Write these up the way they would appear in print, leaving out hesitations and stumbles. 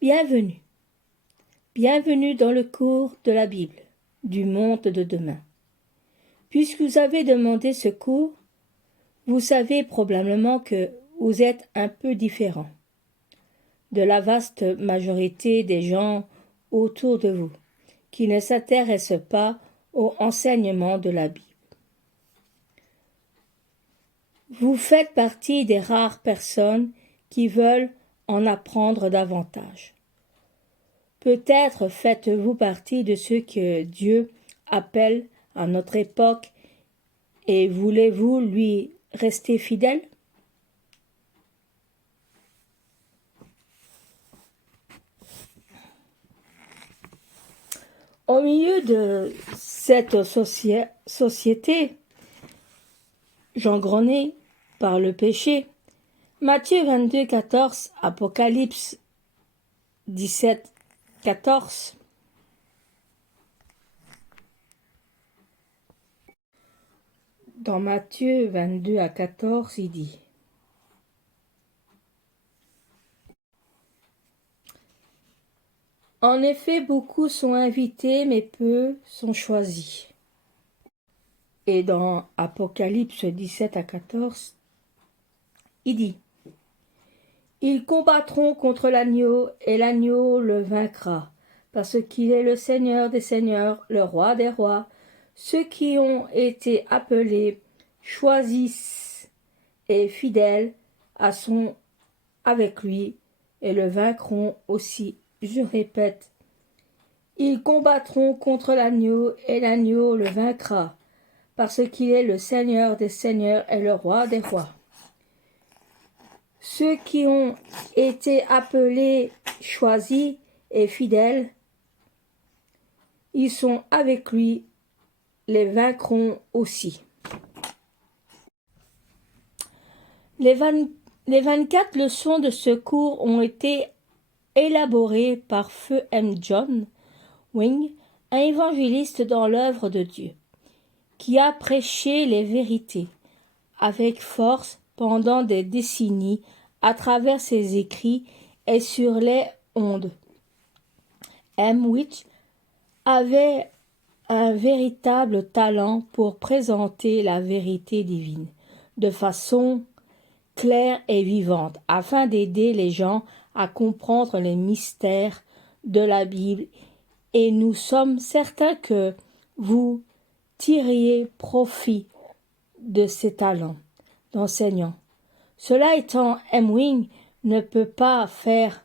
Bienvenue. Bienvenue dans le cours de la Bible, du monde de demain. Puisque vous avez demandé ce cours, vous savez probablement que vous êtes un peu différent de la vaste majorité des gens autour de vous, qui ne s'intéressent pas au enseignement de la Bible. Vous faites partie des rares personnes qui veulent en apprendre davantage. Peut-être faites-vous partie de ceux que Dieu appelle à notre époque et voulez-vous lui rester fidèle? Au milieu de cette société gangrenée par le péché, Matthieu 22, 14, Apocalypse 17, 14. Dans Matthieu 22 à 14, il dit: En effet, beaucoup sont invités, mais peu sont choisis. Et dans Apocalypse 17 à 14, il dit: Ils combattront contre l'agneau, et l'agneau le vaincra, parce qu'il est le Seigneur des seigneurs, le Roi des rois. Ceux qui ont été appelés, choisis et fidèles sont avec lui, et le vaincront aussi. Je répète, ils combattront contre l'agneau, et l'agneau le vaincra, parce qu'il est le Seigneur des seigneurs et le Roi des rois. Ceux qui ont été appelés, choisis et fidèles, ils sont avec lui, les vaincront aussi. Les 24 leçons de ce cours ont été élaborées par Feu M. John Wing, un évangéliste dans l'œuvre de Dieu, qui a prêché les vérités avec force pendant des décennies à travers ses écrits et sur les ondes. M. Witch avait un véritable talent pour présenter la vérité divine de façon claire et vivante, afin d'aider les gens à comprendre les mystères de la Bible, et nous sommes certains que vous tiriez profit de ces talents d'enseignant. Cela étant, M. Wing ne peut pas faire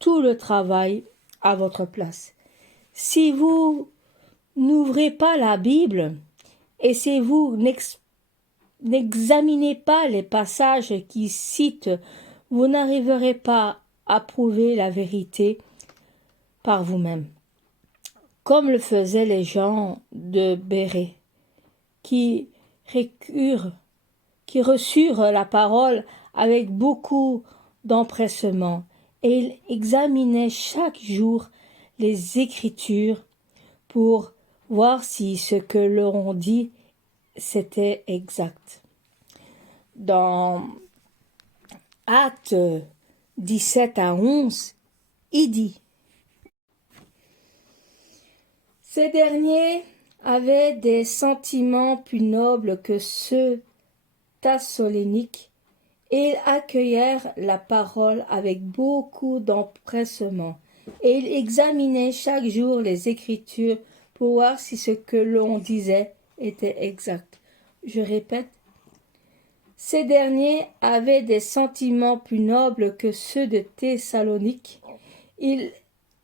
tout le travail à votre place. Si vous n'ouvrez pas la Bible et si vous n'examinez pas les passages qui citent, vous n'arriverez pas à prouver la vérité par vous-même, comme le faisaient les gens de Béret, qui reçurent la parole avec beaucoup d'empressement, et ils examinaient chaque jour les Écritures pour voir si ce que l'on dit c'était exact. Dans Actes 17 à 11, il dit: Ces derniers avaient des sentiments plus nobles que ceux thessaloniques, et ils accueillèrent la parole avec beaucoup d'empressement, et ils examinaient chaque jour les Écritures pour voir si ce que l'on disait était exact. Je répète, ces derniers avaient des sentiments plus nobles que ceux de Thessalonique. Ils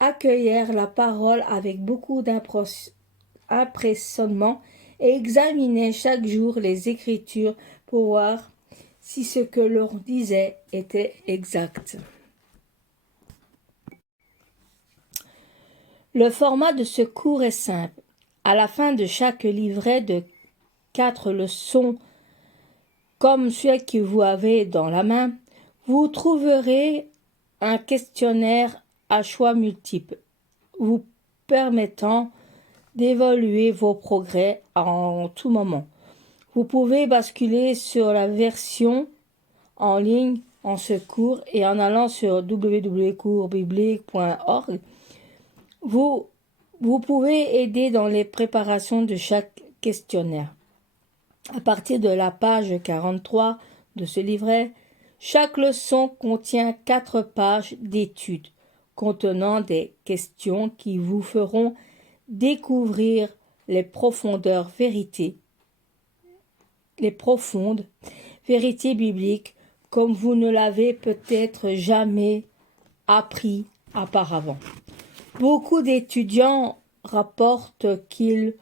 accueillèrent la parole avec beaucoup d'impressionnement et examinaient chaque jour les Écritures pour voir si ce que l'on disait était exact. Le format de ce cours est simple. À la fin de chaque livret de 4 leçons, comme celui que vous avez dans la main, vous trouverez un questionnaire à choix multiples, vous permettant d'évaluer vos progrès en tout moment. Vous pouvez basculer sur la version en ligne en ce cours et en allant sur www.coursbiblique.org, vous pouvez aider dans les préparations de chaque questionnaire. À partir de la page 43 de ce livret, chaque leçon contient 4 pages d'études contenant des questions qui vous feront découvrir les profondes vérités bibliques comme vous ne l'avez peut-être jamais appris auparavant. Beaucoup d'étudiants rapportent qu'ils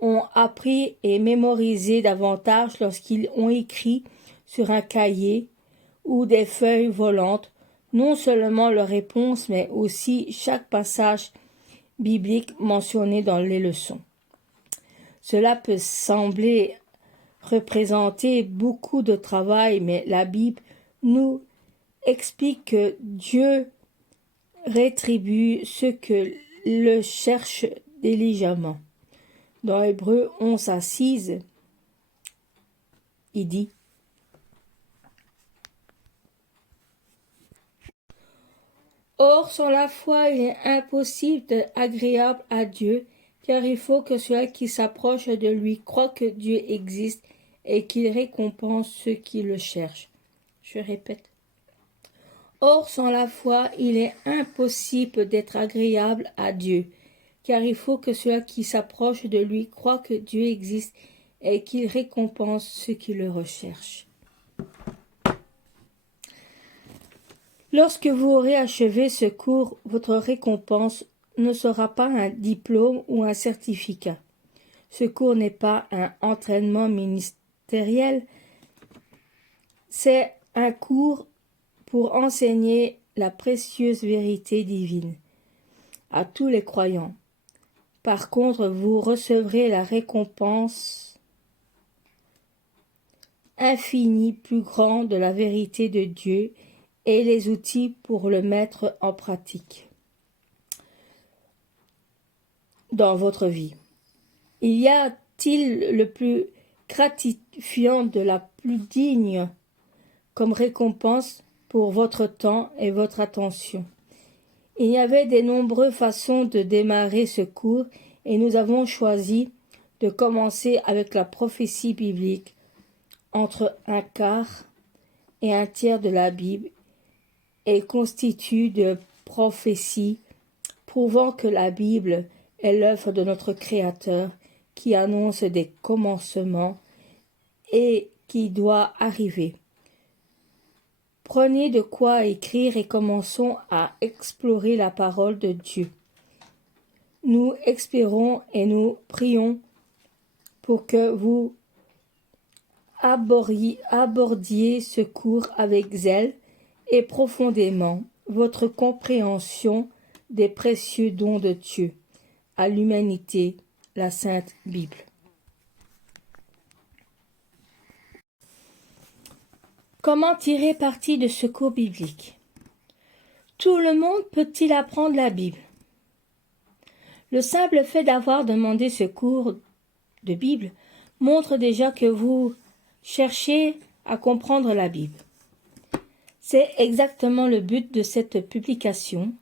ont appris et mémorisé davantage lorsqu'ils ont écrit sur un cahier ou des feuilles volantes non seulement leurs réponses mais aussi chaque passage biblique mentionné dans les leçons. Cela peut sembler représenter beaucoup de travail, mais la Bible nous explique que Dieu rétribue ceux que le cherchent diligemment. Dans Hébreux 11-6, il dit: Or, sans la foi, il est impossible d'être agréable à Dieu, car il faut que celui qui s'approche de lui croit que Dieu existe et qu'il récompense ceux qui le cherchent. Je répète. Or, sans la foi, il est impossible d'être agréable à Dieu, car il faut que celui qui s'approche de lui croit que Dieu existe et qu'il récompense ceux qui le recherchent. Lorsque vous aurez achevé ce cours, votre récompense ne sera pas un diplôme ou un certificat. Ce cours n'est pas un entraînement ministériel, c'est un cours pour enseigner la précieuse vérité divine à tous les croyants. Par contre, vous recevrez la récompense infinie plus grande de la vérité de Dieu et les outils pour le mettre en pratique dans votre vie. Y a-t-il le plus gratifiant de la plus digne comme récompense pour votre temps et votre attention? Il y avait de nombreuses façons de démarrer ce cours et nous avons choisi de commencer avec la prophétie biblique entre un quart et un tiers de la Bible et constitue de prophéties prouvant que la Bible est l'œuvre de notre Créateur qui annonce des commencements et qui doit arriver. Prenez de quoi écrire et commençons à explorer la parole de Dieu. Nous espérons et nous prions pour que vous abordiez ce cours avec zèle et profondément votre compréhension des précieux dons de Dieu à l'humanité, la Sainte Bible. Comment tirer parti de ce cours biblique? Tout le monde peut-il apprendre la Bible? Le simple fait d'avoir demandé ce cours de Bible montre déjà que vous cherchez à comprendre la Bible. C'est exactement le but de cette publication.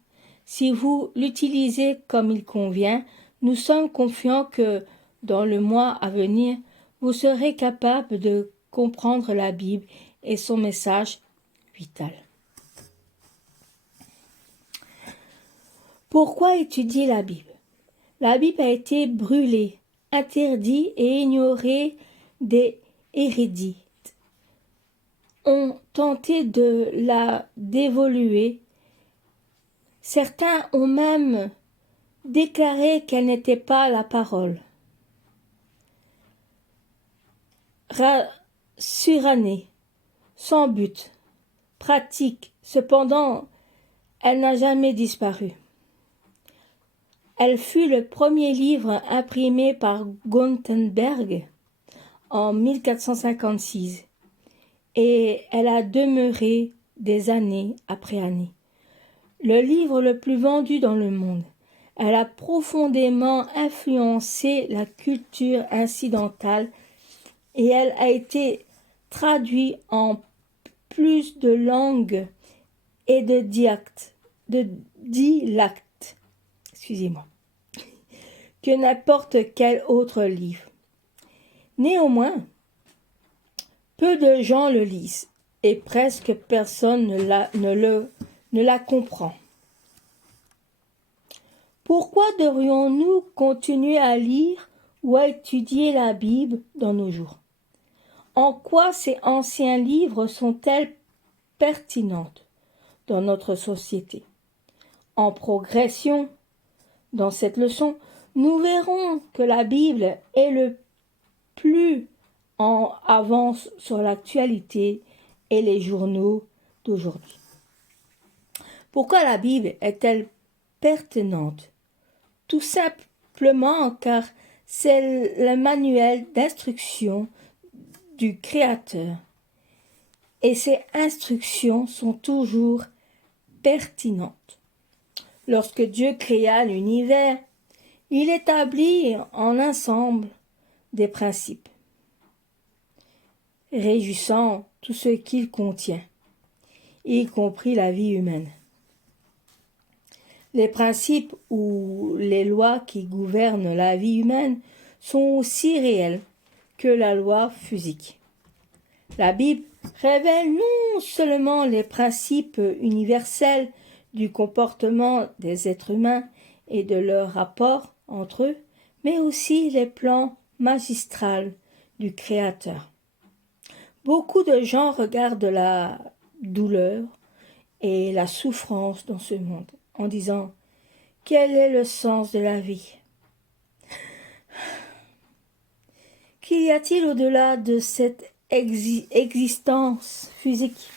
Si vous l'utilisez comme il convient, nous sommes confiants que dans le mois à venir, vous serez capable de comprendre la Bible et son message vital. Pourquoi étudier la Bible? La Bible a été brûlée, interdite et ignorée des érudits. Ont tenté de la dévoluer. Certains ont même déclaré qu'elle n'était pas la parole. Surannée, sans but, pratique, cependant, elle n'a jamais disparu. Elle fut le premier livre imprimé par Gutenberg en 1456 et elle a demeuré des années après années. Le livre le plus vendu dans le monde. Elle a profondément influencé la culture occidentale et elle a été traduite en plus de langues et de dialectes, excusez-moi, que n'importe quel autre livre. Néanmoins, peu de gens le lisent et presque personne ne la comprend. Pourquoi devrions-nous continuer à lire ou à étudier la Bible dans nos jours? En quoi ces anciens livres sont-elles pertinentes dans notre société? En progression, dans cette leçon, nous verrons que la Bible est le plus en avance sur l'actualité et les journaux d'aujourd'hui. Pourquoi la Bible est-elle pertinente? Tout simplement car c'est le manuel d'instruction du Créateur et ces instructions sont toujours pertinentes. Lorsque Dieu créa l'univers, il établit en ensemble des principes, réjouissant tout ce qu'il contient, y compris la vie humaine. Les principes ou les lois qui gouvernent la vie humaine sont aussi réels que la loi physique. La Bible révèle non seulement les principes universels du comportement des êtres humains et de leurs rapports entre eux, mais aussi les plans magistraux du Créateur. Beaucoup de gens regardent la douleur et la souffrance dans ce monde en disant « Quel est le sens de la vie ?» Qu'y a-t-il au-delà de cette existence physique,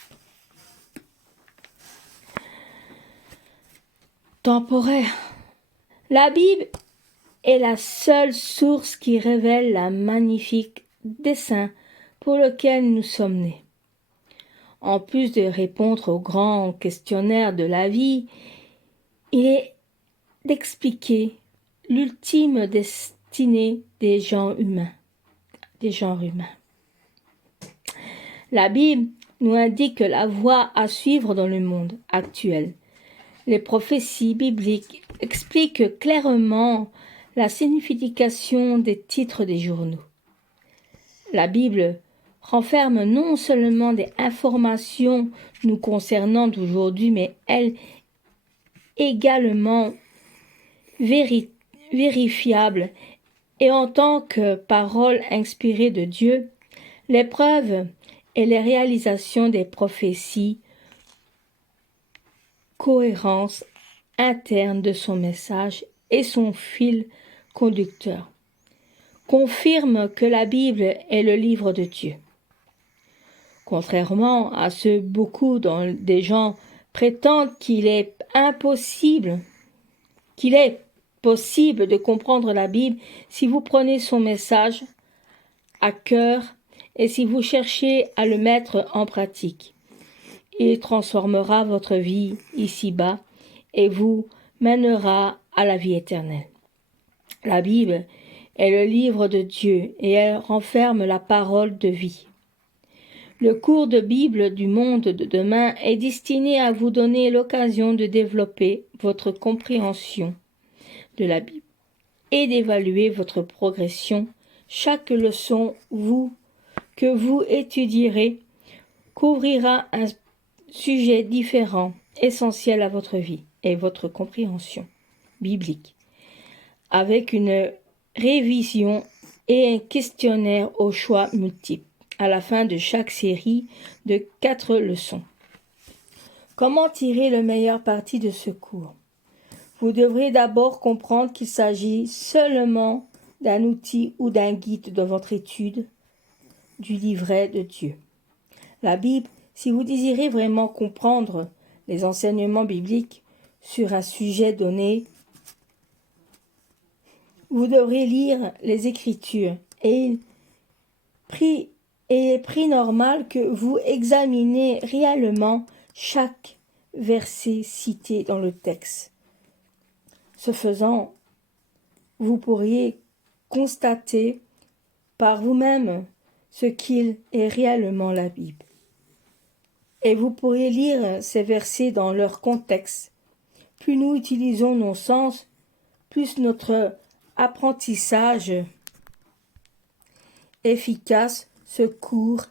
temporaire? La Bible est la seule source qui révèle la magnifique dessein pour lequel nous sommes nés. En plus de répondre aux grands questionnaires de la vie, il est d'expliquer l'ultime destinée des genres humains. La Bible nous indique la voie à suivre dans le monde actuel. Les prophéties bibliques expliquent clairement la signification des titres des journaux. La Bible renferme non seulement des informations nous concernant d'aujourd'hui, mais elle également vérifiable et en tant que parole inspirée de Dieu, les preuves et les réalisations des prophéties, cohérence interne de son message et son fil conducteur, confirment que la Bible est le livre de Dieu. Contrairement à ce beaucoup des gens prétendent qu'il est possible de comprendre la Bible si vous prenez son message à cœur et si vous cherchez à le mettre en pratique. Il transformera votre vie ici-bas et vous mènera à la vie éternelle. La Bible est le livre de Dieu et elle renferme la parole de vie. Le cours de Bible du monde de demain est destiné à vous donner l'occasion de développer votre compréhension de la Bible et d'évaluer votre progression. Chaque leçon que vous étudierez couvrira un sujet différent, essentiel à votre vie et votre compréhension biblique, avec une révision et un questionnaire au choix multiples à la fin de chaque série de 4 leçons. Comment tirer le meilleur parti de ce cours? Vous devrez d'abord comprendre qu'il s'agit seulement d'un outil ou d'un guide dans votre étude du livret de Dieu. La Bible, si vous désirez vraiment comprendre les enseignements bibliques sur un sujet donné, vous devrez lire les Écritures et il est prix normal que vous examinez réellement chaque verset cité dans le texte. Ce faisant, vous pourriez constater par vous-même ce qu'il est réellement la Bible. Et vous pourrez lire ces versets dans leur contexte. Plus nous utilisons nos sens, plus notre apprentissage efficace secours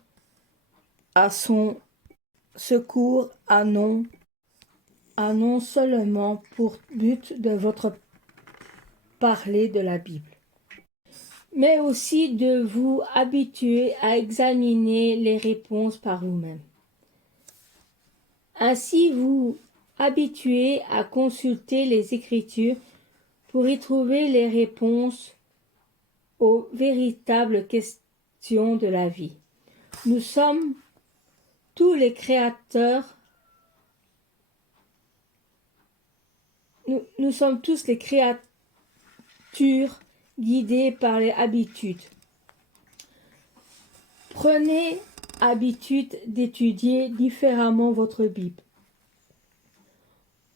à non seulement pour but de votre parler de la Bible, mais aussi de vous habituer à examiner les réponses par vous-même. Ainsi, vous habituez à consulter les Écritures pour y trouver les réponses aux véritables questions de la vie. Nous sommes tous les créateurs. Nous sommes tous les créatures guidées par les habitudes. Prenez habitude d'étudier différemment votre Bible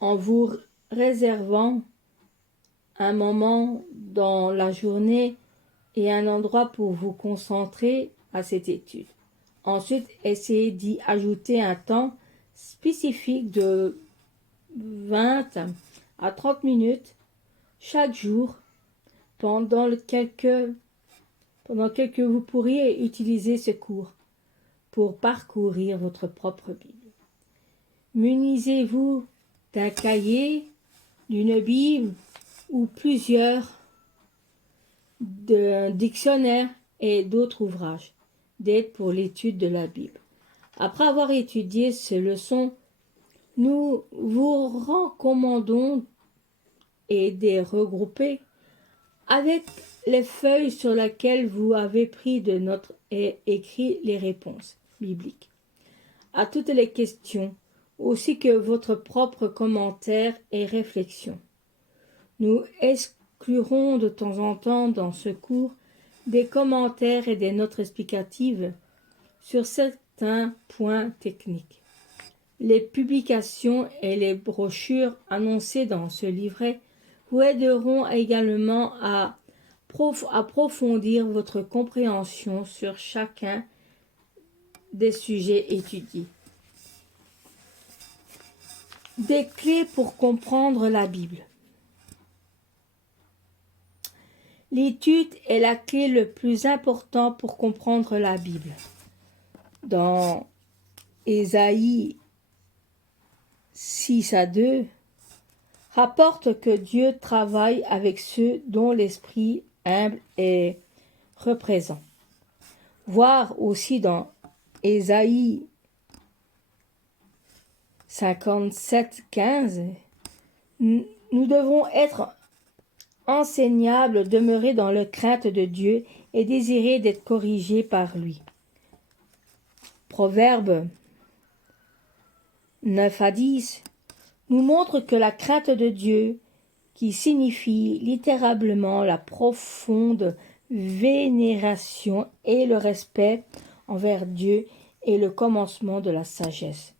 en vous réservant un moment dans la journée et un endroit pour vous concentrer à cette étude. Ensuite, essayez d'y ajouter un temps spécifique de 20 à 30 minutes chaque jour pendant lequel vous pourriez utiliser ce cours pour parcourir votre propre Bible. Munissez-vous d'un cahier, d'une Bible ou plusieurs, d'un dictionnaire et d'autres ouvrages d'aide pour l'étude de la Bible. Après avoir étudié ces leçons, nous vous recommandons et de regrouper avec les feuilles sur lesquelles vous avez pris de notes et écrit les réponses bibliques à toutes les questions, ainsi que votre propre commentaire et réflexion. Nous exclurons de temps en temps dans ce cours des commentaires et des notes explicatives sur certains points techniques. Les publications et les brochures annoncées dans ce livret vous aideront également à approfondir votre compréhension sur chacun des sujets étudiés. Des clés pour comprendre la Bible. L'étude est la clé le plus importante pour comprendre la Bible. Dans Ésaïe 6-2, rapporte que Dieu travaille avec ceux dont l'esprit humble est représent. Voir aussi dans Ésaïe 57-15, nous devons être enseignables, demeurer dans la crainte de Dieu et désirer d'être corrigés par lui. Proverbe 9-10 nous montre que la crainte de Dieu, qui signifie littéralement la profonde vénération et le respect envers Dieu, est le commencement de la sagesse.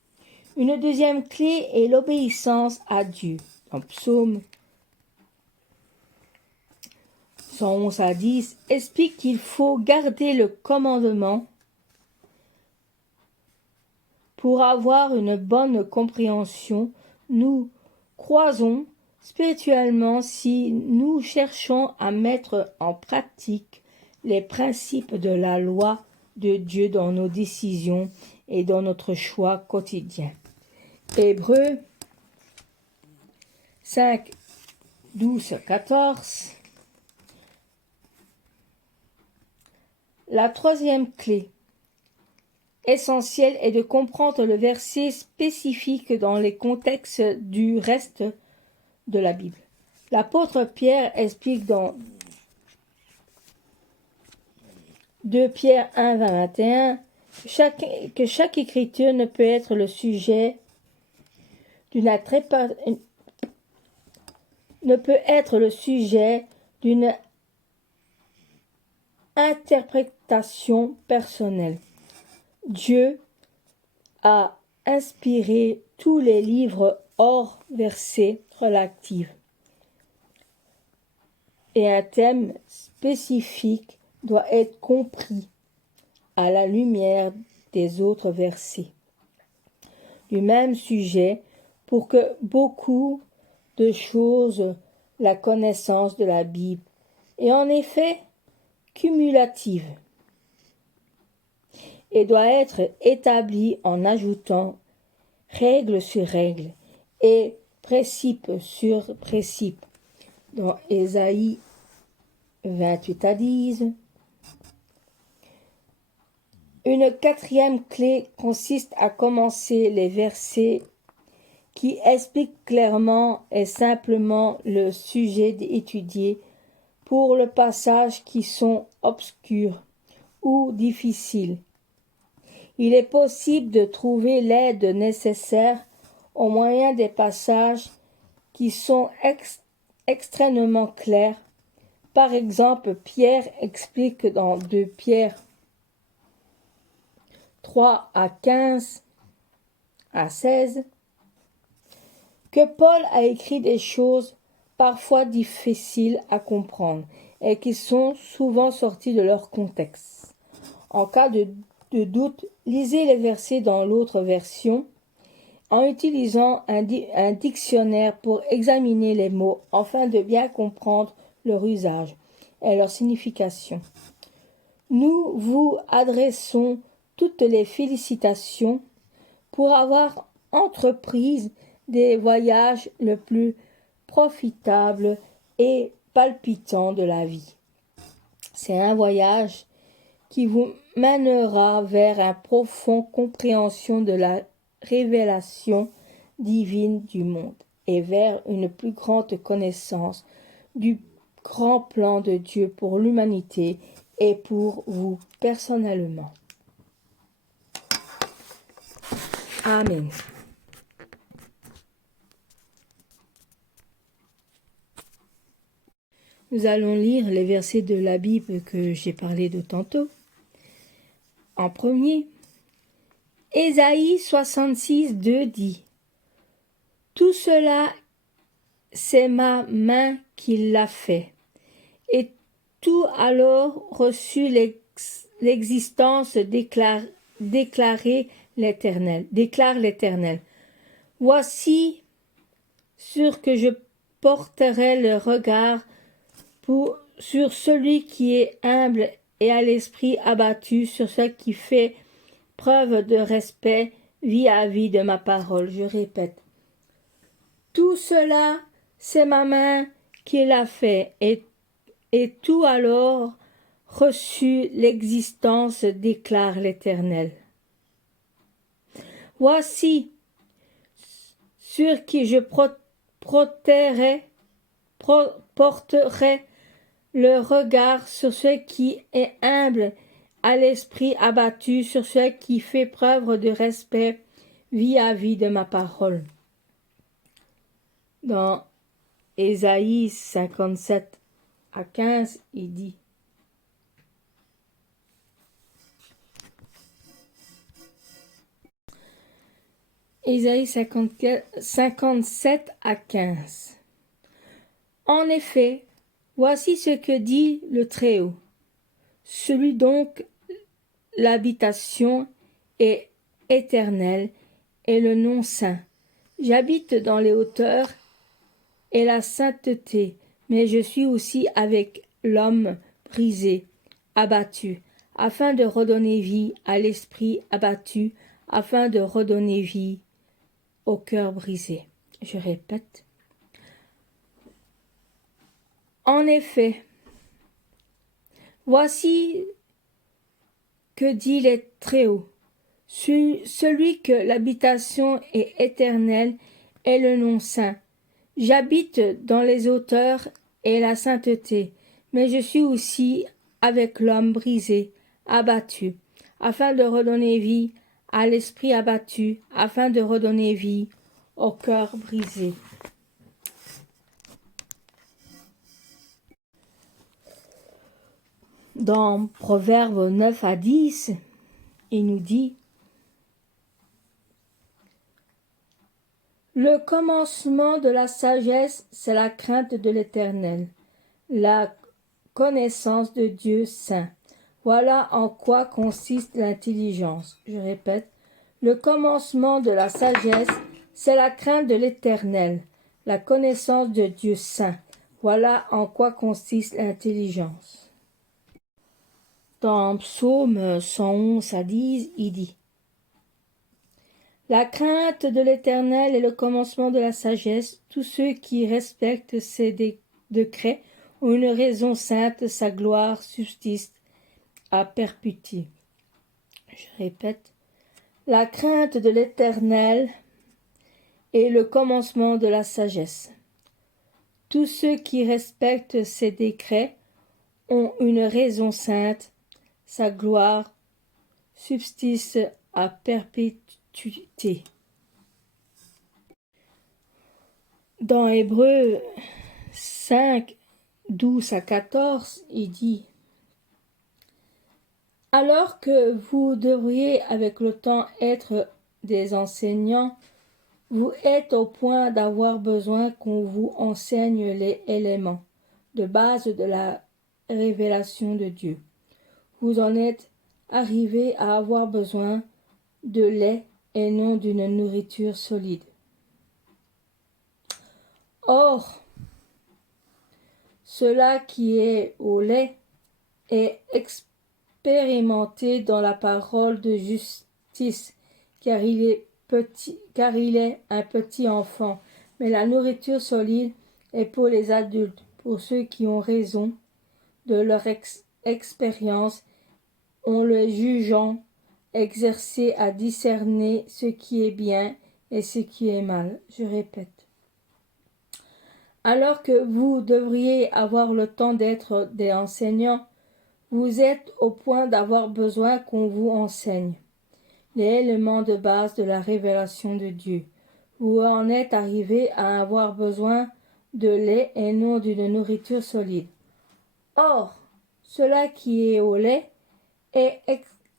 Une deuxième clé est l'obéissance à Dieu. En Psaume 111-10 explique qu'il faut garder le commandement pour avoir une bonne compréhension. Nous croisons spirituellement si nous cherchons à mettre en pratique les principes de la loi de Dieu dans nos décisions et dans notre choix quotidien. Hébreux 5-12-14. La troisième clé essentielle est de comprendre le verset spécifique dans les contextes du reste de la Bible. L'apôtre Pierre explique dans 2 Pierre 1-21 que chaque écriture ne peut être le sujet d'une interprétation personnelle. Dieu a inspiré tous les livres hors versets relatifs et un thème spécifique doit être compris à la lumière des autres versets. du même sujet pour que beaucoup de choses, la connaissance de la Bible est en effet cumulative et doit être établie en ajoutant règle sur règle et précipe sur précipe. Dans Ésaïe 28 à 10, une quatrième clé consiste à commencer les versets qui expliquent clairement et simplement le sujet étudié pour le passage qui sont obscurs ou difficiles. Il est possible de trouver l'aide nécessaire au moyen des passages qui sont extrêmement clairs. Par exemple, Pierre explique dans 2 Pierre 3 à 15 à 16 que Paul a écrit des choses parfois difficiles à comprendre et qui sont souvent sorties de leur contexte. En cas de doute, lisez les versets dans l'autre version en utilisant un dictionnaire pour examiner les mots afin de bien comprendre leur usage et leur signification. Nous vous adressons toutes les félicitations pour avoir entrepris des voyages le plus profitables et palpitants de la vie. C'est un voyage qui vous mènera vers une profonde compréhension de la révélation divine du monde et vers une plus grande connaissance du grand plan de Dieu pour l'humanité et pour vous personnellement. Amen. Nous allons lire les versets de la Bible que j'ai parlé de tantôt. En premier, Ésaïe 66, 2 dit « Tout cela, c'est ma main qui l'a fait. Et tout alors reçut l'existence déclare l'Éternel. Voici sur que je porterai le regard sur celui qui est humble et à l'esprit abattu, sur ce qui fait preuve de respect vis-à-vis de ma parole. » Je répète. Tout cela, c'est ma main qui l'a fait, et tout alors reçut l'existence, déclare l'Éternel. Voici sur qui je porterai le regard, sur ce qui est humble, à l'esprit abattu, sur ce qui fait preuve de respect vis-à-vis de ma parole. Dans Ésaïe 57 à 15, il dit Ésaïe 57 à 15. En effet, voici ce que dit le Très-Haut, celui donc l'habitation est éternelle et le nom saint. J'habite dans les hauteurs et la sainteté, mais je suis aussi avec l'homme brisé, abattu, afin de redonner vie à l'esprit abattu, afin de redonner vie au cœur brisé. Je répète. En effet, voici que dit le Très-Haut, celui que l'habitation est éternelle et le nom saint. J'habite dans les hauteurs et la sainteté, mais je suis aussi avec l'homme brisé, abattu, afin de redonner vie à l'esprit abattu, afin de redonner vie au cœur brisé. Dans Proverbes 9 à 10, il nous dit « Le commencement de la sagesse, c'est la crainte de l'Éternel, la connaissance de Dieu saint. Voilà en quoi consiste l'intelligence. » Je répète, « Le commencement de la sagesse, c'est la crainte de l'Éternel, la connaissance de Dieu saint. Voilà en quoi consiste l'intelligence. Dans Psaume 111 à 10, il dit: La crainte de l'Éternel est le commencement de la sagesse. Tous ceux qui respectent ses décrets ont une raison sainte, sa gloire subsiste à perpétuité. Je répète, la crainte de l'Éternel est le commencement de la sagesse. Tous ceux qui respectent ses décrets ont une raison sainte, sa gloire subsiste à perpétuité. Dans Hébreux 5, 12 à 14, il dit: Alors que vous devriez avec le temps être des enseignants, vous êtes au point d'avoir besoin qu'on vous enseigne les éléments de base de la révélation de Dieu. Vous en êtes arrivé à avoir besoin de lait et non d'une nourriture solide. Or, cela qui est au lait est expérimenté dans la parole de justice, car il est un petit enfant. Mais la nourriture solide est pour les adultes, pour ceux qui ont raison de leur expérience, en le jugeant, exercé à discerner ce qui est bien et ce qui est mal. Je répète. Alors que vous devriez avoir le temps d'être des enseignants, vous êtes au point d'avoir besoin qu'on vous enseigne les éléments de base de la révélation de Dieu. Vous en êtes arrivé à avoir besoin de lait et non d'une nourriture solide. Or, cela qui est au lait est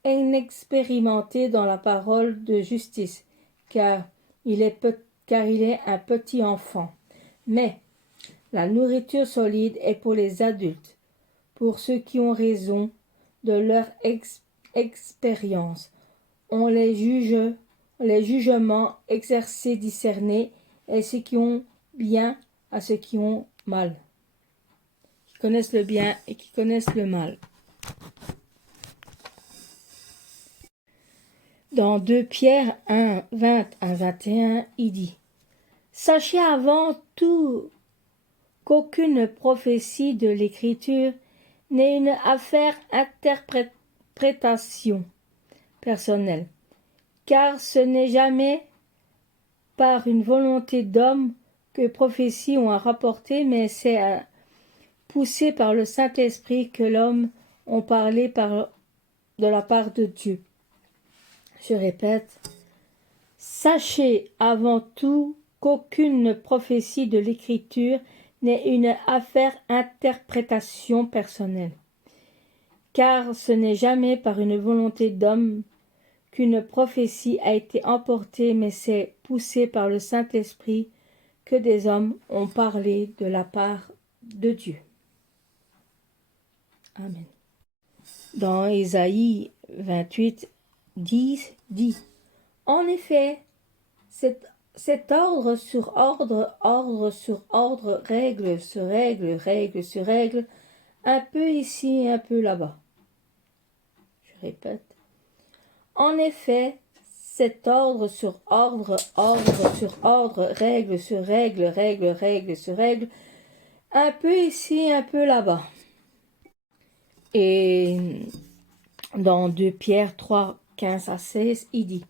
inexpérimenté dans la parole de justice, car il est un petit enfant. Mais la nourriture solide est pour les adultes, pour ceux qui ont raison de leur expérience. On les jugements exercés, discernés, et ceux qui ont bien à ceux qui ont mal, qui connaissent le bien et qui connaissent le mal. Dans 2 Pierre 1, 20 à 21, il dit: Sachez avant tout qu'aucune prophétie de l'Écriture n'est une affaire d'interprétation personnelle, car ce n'est jamais par une volonté d'homme que prophéties ont à rapporter, mais c'est poussé par le Saint-Esprit que l'homme ont parlé de la part de Dieu. Je répète, sachez avant tout qu'aucune prophétie de l'Écriture n'est une affaire d'interprétation personnelle, car ce n'est jamais par une volonté d'homme qu'une prophétie a été emportée, mais c'est poussé par le Saint-Esprit que des hommes ont parlé de la part de Dieu. Amen. Dans Ésaïe 28, 10 dit: En effet, cet ordre sur ordre, ordre sur ordre, règle sur règle, règle sur règle, un peu ici, un peu là-bas. Je répète. En effet, cet ordre sur ordre, ordre sur ordre, règle sur règle, règle, règle sur règle, un peu ici, un peu là-bas. Et dans 2 Pierre 3, 15 à 16, il dit: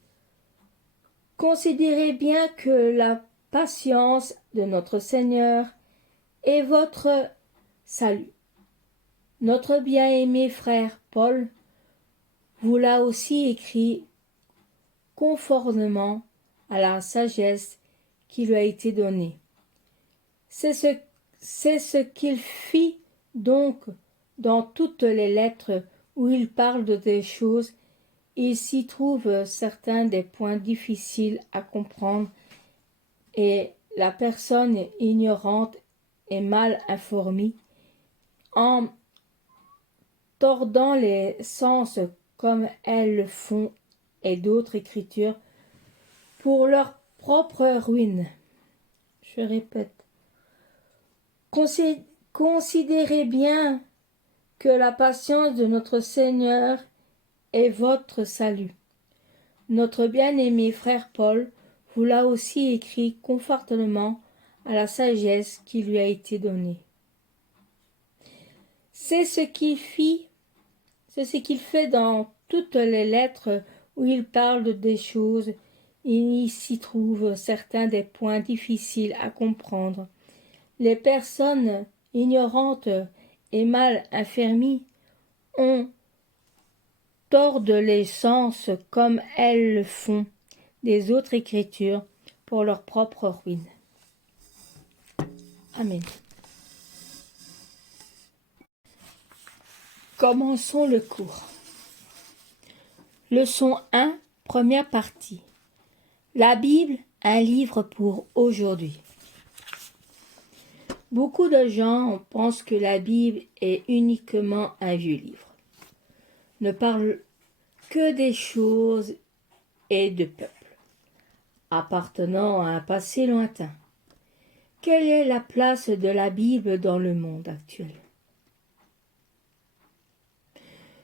Considérez bien que la patience de notre Seigneur est votre salut. Notre bien-aimé frère Paul vous l'a aussi écrit conformément à la sagesse qui lui a été donnée. C'est ce qu'il fit donc dans toutes les lettres où il parle de des choses. Il s'y trouve certains des points difficiles à comprendre et la personne ignorante et mal informée, en tordant les sens comme elles le font, et d'autres écritures pour leur propre ruine. Je répète. Considérez bien que la patience de notre Seigneur est votre salut. Notre bien-aimé frère Paul vous l'a aussi écrit confortablement à la sagesse qui lui a été donnée. C'est ce qu'il fait dans toutes les lettres où il parle des choses. Il s'y trouve certains des points difficiles à comprendre. Les personnes ignorantes et mal affermies tordent les sens comme elles le font des autres écritures pour leur propre ruine. Amen. Commençons le cours. Leçon 1, première partie. La Bible, un livre pour aujourd'hui. Beaucoup de gens pensent que la Bible est uniquement un vieux livre, ne parle que des choses et de peuples, appartenant à un passé lointain. Quelle est la place de la Bible dans le monde actuel?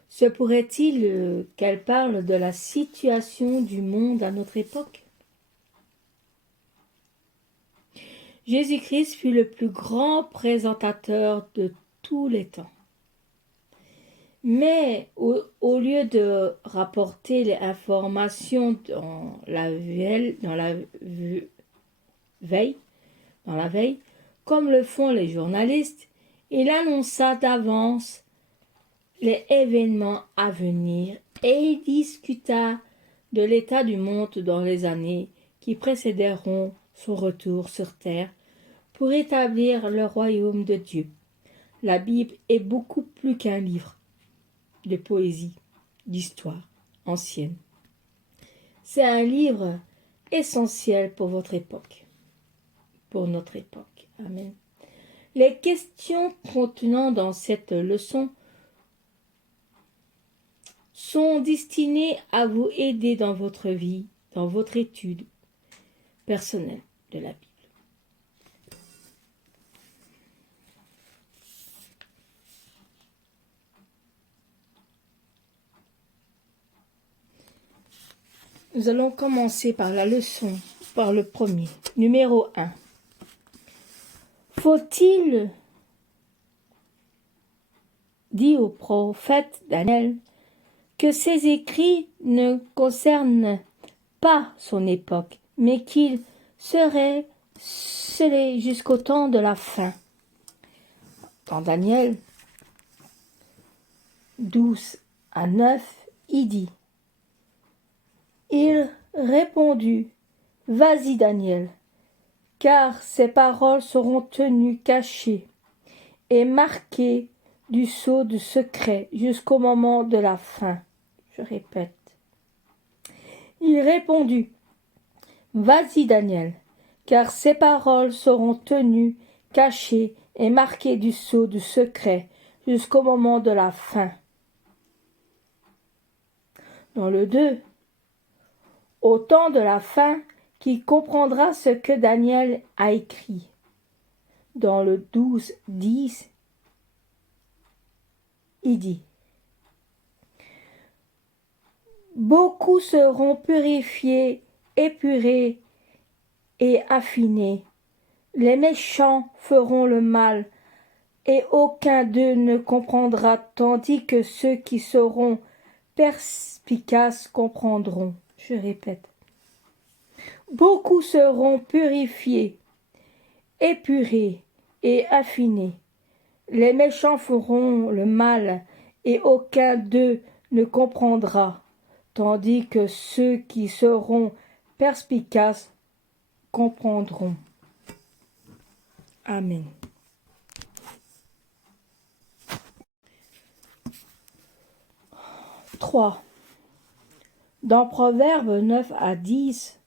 Se pourrait-il qu'elle parle de la situation du monde à notre époque? Jésus-Christ fut le plus grand présentateur de tous les temps. Mais au lieu de rapporter les informations dans la veille, comme le font les journalistes, il annonça d'avance les événements à venir et il discuta de l'état du monde dans les années qui précéderont son retour sur terre pour établir le royaume de Dieu. La Bible est beaucoup plus qu'un livre de poésie, d'histoire ancienne. C'est un livre essentiel pour votre époque, pour notre époque. Amen. Les questions contenues dans cette leçon sont destinées à vous aider dans votre vie, dans votre étude personnelle de la Bible. Nous allons commencer par la leçon, par le premier. Numéro 1. Faut-il, dit au prophète Daniel, que ses écrits ne concernent pas son époque, mais qu'ils seraient scellés jusqu'au temps de la fin. Dans Daniel 12-9, il dit: Il répondit: Vas-y, Daniel, car ces paroles seront tenues cachées et marquées du sceau de secret jusqu'au moment de la fin. Je répète. Il répondit: Vas-y, Daniel, car ces paroles seront tenues cachées et marquées du sceau de secret jusqu'au moment de la fin. Dans le 2, au temps de la fin, qui comprendra ce que Daniel a écrit. Dans le 12-10, il dit: Beaucoup seront purifiés, épurés et affinés. Les méchants feront le mal, et aucun d'eux ne comprendra, tandis que ceux qui seront perspicaces comprendront. Je répète. Beaucoup seront purifiés, épurés et affinés. Les méchants feront le mal, et aucun d'eux ne comprendra, tandis que ceux qui seront perspicaces comprendront. Amen. « 3. Dans Proverbes 9-10,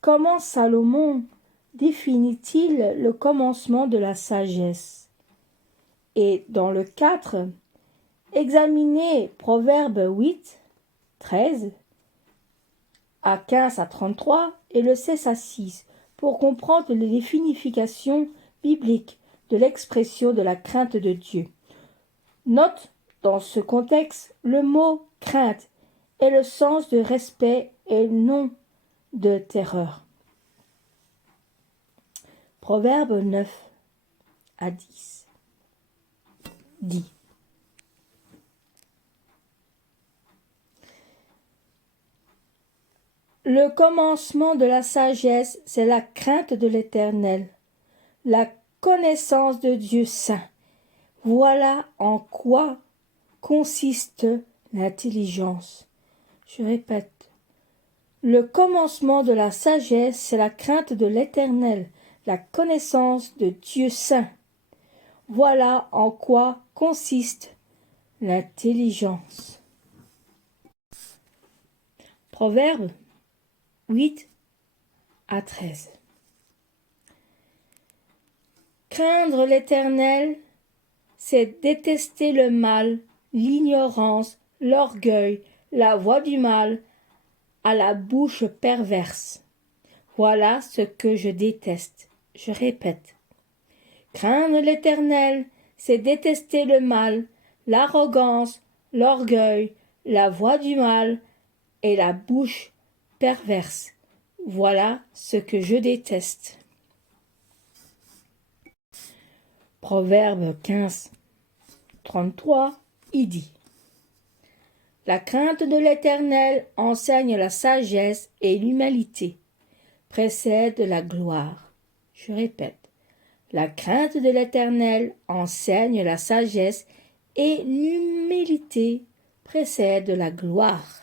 comment Salomon définit-il le commencement de la sagesse? Et dans le 4, examinez Proverbes 8-13 à 15 à 33 et le 16 à 6 pour comprendre les significations bibliques de l'expression de la crainte de Dieu. Note, dans ce contexte, le mot crainte est le sens de respect et non de terreur. Proverbe 9 à 10 dit: Le commencement de la sagesse, c'est la crainte de l'Éternel, la connaissance de Dieu saint. Voilà en quoi consiste l'intelligence. Je répète, le commencement de la sagesse, c'est la crainte de l'Éternel, la connaissance de Dieu saint. Voilà en quoi consiste l'intelligence. Proverbe 8 à 13. Craindre l'Éternel, c'est détester le mal, l'ignorance, l'orgueil, la voix du mal, à la bouche perverse. Voilà ce que je déteste. Je répète. Craindre l'Éternel, c'est détester le mal, l'arrogance, l'orgueil, la voix du mal et la bouche perverse. Voilà ce que je déteste. Proverbe 15, 33, il dit: La crainte de l'Éternel enseigne la sagesse et l'humilité, précède la gloire. Je répète. La crainte de l'Éternel enseigne la sagesse et l'humilité précède la gloire.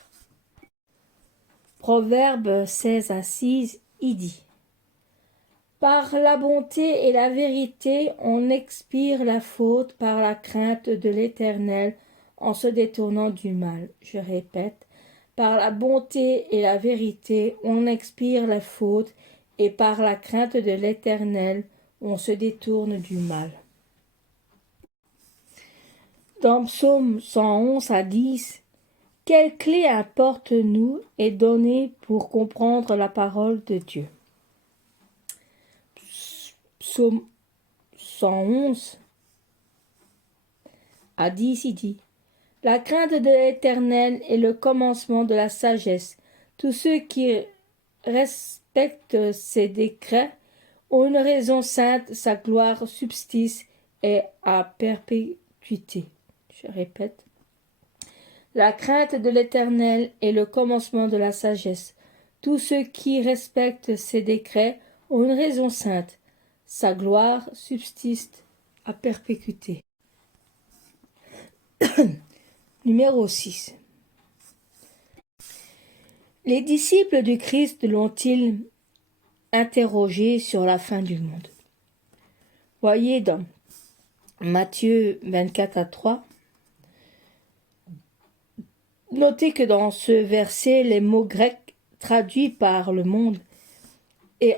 Proverbe 16 à 6, il dit: Par la bonté et la vérité, on expire la faute par la crainte de l'Éternel en se détournant du mal. Je répète, par la bonté et la vérité, on expire la faute et par la crainte de l'Éternel, on se détourne du mal. Dans Psaume 111 à 10, quelle clé importe-nous est donnée pour comprendre la parole de Dieu? Psaume 111 à 10, il dit: La crainte de l'Éternel est le commencement de la sagesse. Tous ceux qui respectent ses décrets ont une raison sainte, sa gloire subsiste et à perpétuité. Je répète. La crainte de l'Éternel est le commencement de la sagesse. Tous ceux qui respectent ses décrets ont une raison sainte. Sa gloire subsiste à perpétuité. Numéro 6. Les disciples du Christ l'ont-ils interrogé sur la fin du monde? Voyez dans Matthieu 24 à 3. Notez que dans ce verset, les mots grecs traduits par le monde et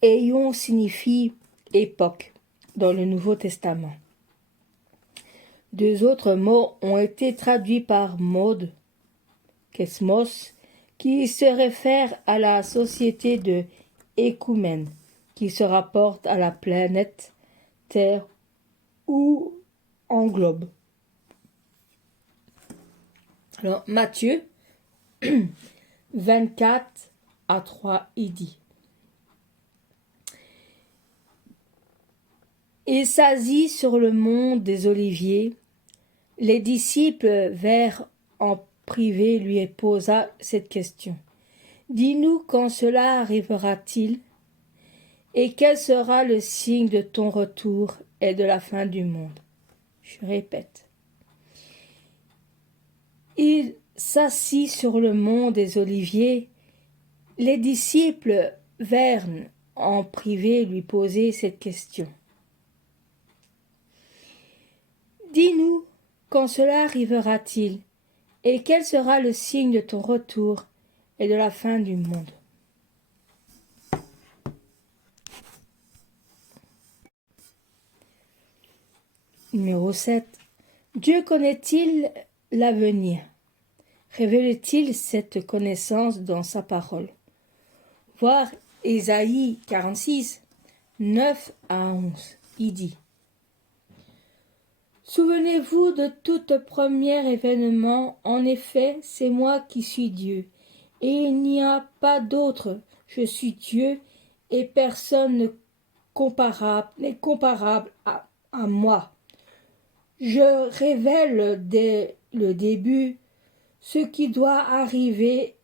ayons signifie époque dans le Nouveau Testament. Deux autres mots ont été traduits par mode, kesmos, qui se réfère à la société de écoumène, qui se rapporte à la planète Terre ou englobe. Alors, Matthieu 24 à 3, il dit: Il s'assit sur le mont des Oliviers. Les disciples vinrent en privé lui posa cette question: Dis-nous quand cela arrivera-t-il, et quel sera le signe de ton retour et de la fin du monde? Je répète. Il s'assit sur le mont des Oliviers. Les disciples vinrent en privé lui poser cette question: Dis-nous quand cela arrivera-t-il, et quel sera le signe de ton retour et de la fin du monde? Numéro 7. Dieu connaît-il l'avenir? révèle-t-il cette connaissance dans sa parole? Voir Ésaïe 46, 9 à 11. Il dit: Souvenez-vous de tout premier événement, en effet, c'est moi qui suis Dieu, et il n'y a pas d'autre. Je suis Dieu, et personne n'est comparable à moi. Je révèle dès le début ce qui doit arriver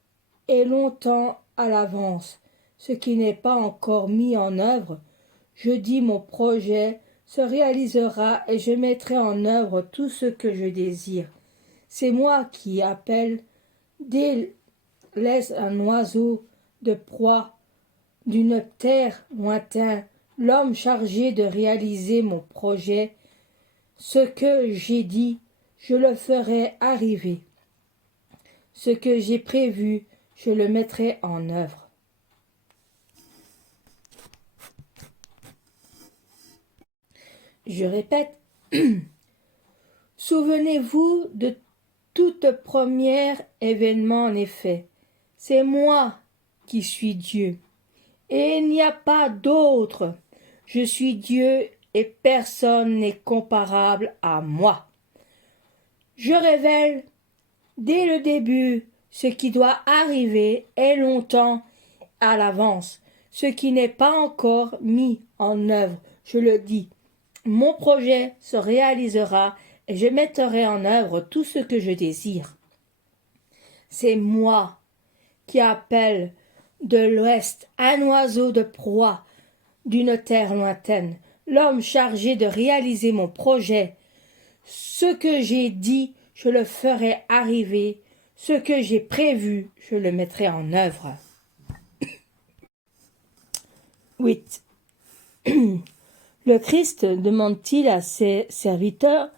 et longtemps à l'avance, ce qui n'est pas encore mis en œuvre. Je dis mon projet se réalisera et je mettrai en œuvre tout ce que je désire. C'est moi qui appelle, laisse un oiseau de proie d'une terre lointaine, l'homme chargé de réaliser mon projet. Ce que j'ai dit, je le ferai arriver. Ce que j'ai prévu, je le mettrai en œuvre. Je répète, souvenez-vous de tout premier événement en effet. C'est moi qui suis Dieu, et il n'y a pas d'autre. Je suis Dieu et personne n'est comparable à moi. Je révèle dès le début ce qui doit arriver et longtemps à l'avance, ce qui n'est pas encore mis en œuvre. Je le dis, mon projet se réalisera et je mettrai en œuvre tout ce que je désire. C'est moi qui appelle de l'ouest un oiseau de proie d'une terre lointaine, l'homme chargé de réaliser mon projet. Ce que j'ai dit, je le ferai arriver. Ce que j'ai prévu, je le mettrai en œuvre. 8. Le Christ demande-t-il à ses serviteurs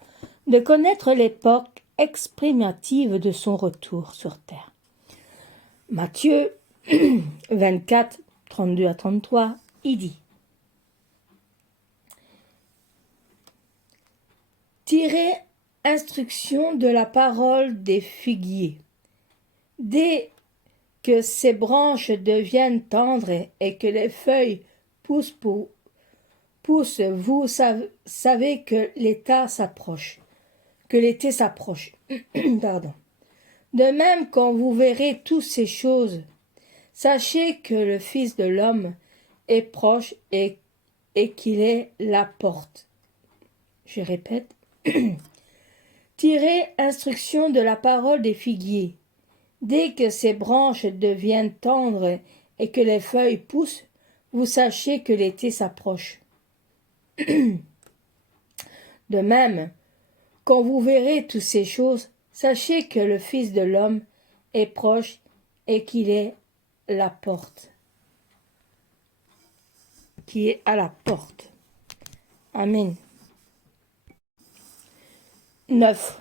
de connaître l'époque exprimative de son retour sur terre? Matthieu 24, 32 à 33, il dit: Tirez instruction de la parole des figuiers. Dès que ces branches deviennent tendres et que les feuilles poussent, vous savez que l'été s'approche. Pardon. De même, quand vous verrez toutes ces choses, sachez que le Fils de l'homme est proche et qu'il est la porte. Je répète. Tirez instruction de la parole des figuiers. Dès que ces branches deviennent tendres et que les feuilles poussent, vous sachez que l'été s'approche. De même, quand vous verrez toutes ces choses, sachez que le Fils de l'homme est proche et qu'il est la porte, qui est à la porte. Amen. 9.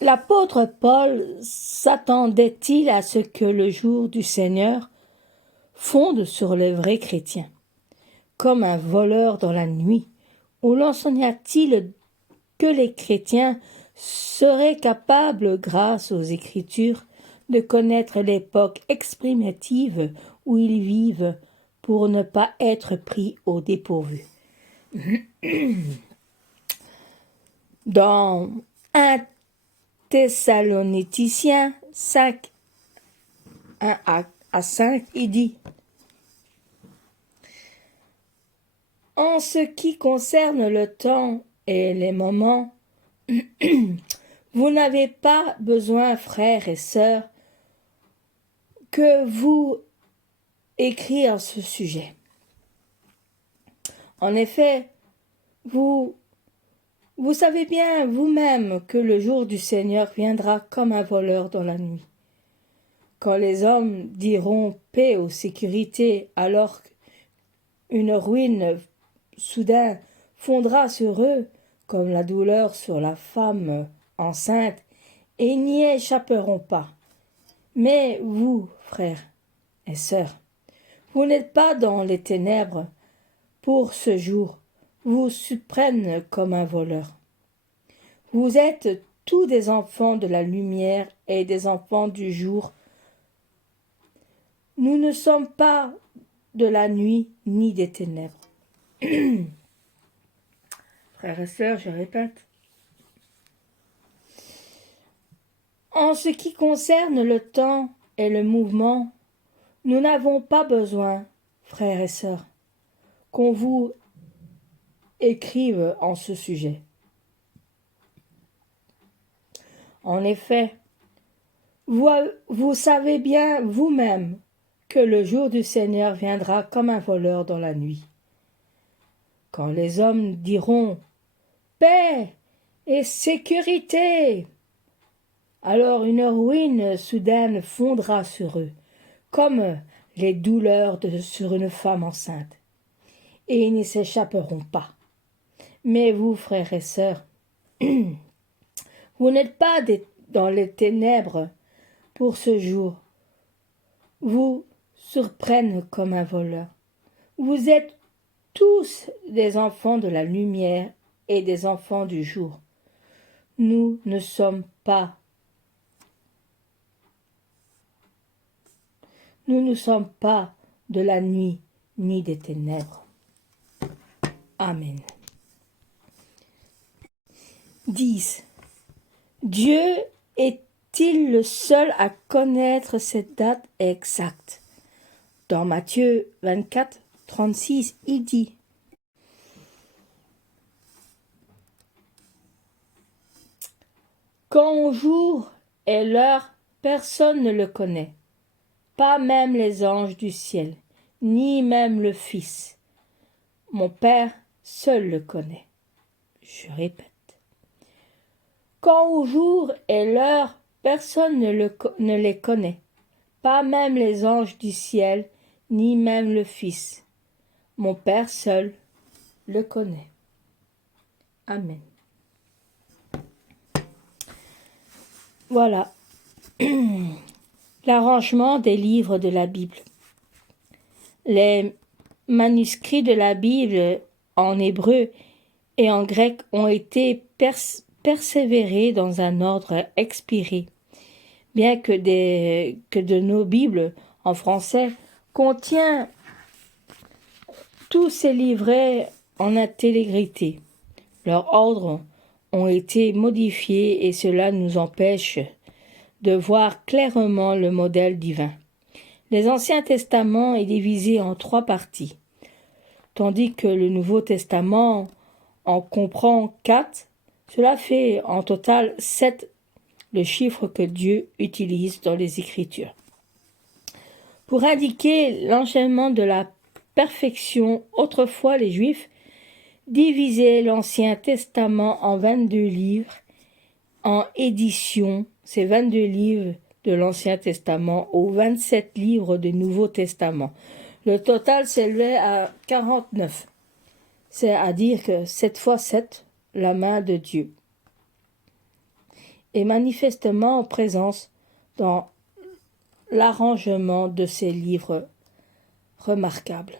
L'apôtre Paul s'attendait-il à ce que le jour du Seigneur fonde sur les vrais chrétiens, comme un voleur dans la nuit, ou l'enseigna-t-il que les chrétiens seraient capables, grâce aux Écritures, de connaître l'époque exprimative où ils vivent pour ne pas être pris au dépourvu? Dans 1 Thessaloniciens 5, 1 à 5, il dit: En ce qui concerne le temps et les moments, vous n'avez pas besoin, frères et sœurs, que vous écrire ce sujet. En effet, vous savez bien vous-même que le jour du Seigneur viendra comme un voleur dans la nuit. Quand les hommes diront paix ou sécurité, alors qu'une ruine soudain fondra sur eux, comme la douleur sur la femme enceinte, et ils n'y échapperont pas. Mais vous, frères et sœurs, vous n'êtes pas dans les ténèbres pour ce jour, vous surprennent comme un voleur. Vous êtes tous des enfants de la lumière et des enfants du jour. Nous ne sommes pas de la nuit ni des ténèbres. Frères et sœurs, je répète. En ce qui concerne le temps et le mouvement, nous n'avons pas besoin, frères et sœurs, qu'on vous écrive en ce sujet. En effet, vous savez bien vous-même que le jour du Seigneur viendra comme un voleur dans la nuit. Quand les hommes diront « paix et sécurité », alors une ruine soudaine fondra sur eux, comme les douleurs sur une femme enceinte, et ils n'y s'échapperont pas. Mais vous, frères et sœurs, vous n'êtes pas dans les ténèbres pour ce jour. Vous surprennent comme un voleur. Vous êtes tous des enfants de la lumière et des enfants du jour. Nous ne sommes pas de la nuit ni des ténèbres. Amen. 10. Dieu est-il le seul à connaître cette date exacte? Dans Matthieu 24, 36, il dit « Quand jour et l'heure, personne ne le connaît, pas même les anges du ciel, ni même le Fils. Mon Père seul le connaît. » Je répète. Quand au jour et l'heure, personne ne les connaît, pas même les anges du ciel, ni même le Fils. Mon Père seul le connaît. Amen. Voilà l'arrangement des livres de la Bible. Les manuscrits de la Bible en hébreu et en grec ont été persévérés dans un ordre expiré, bien que de nos Bibles en français contiennent tous ces livrets en intégrité. Leurs ordres ont été modifiés et cela nous empêche de voir clairement le modèle divin. L'Ancien Testament est divisé en 3 parties, tandis que le Nouveau Testament en comprend 4. Cela fait en total 7, le chiffre que Dieu utilise dans les Écritures. Pour indiquer l'enchaînement de la perfection, autrefois les Juifs divisaient l'Ancien Testament en 22 livres en édition, ces 22 livres de l'Ancien Testament aux 27 livres du Nouveau Testament. Le total s'élevait à 49. C'est-à-dire que 7 fois 7, la main de Dieu est manifestement en présence dans l'arrangement de ces livres remarquables.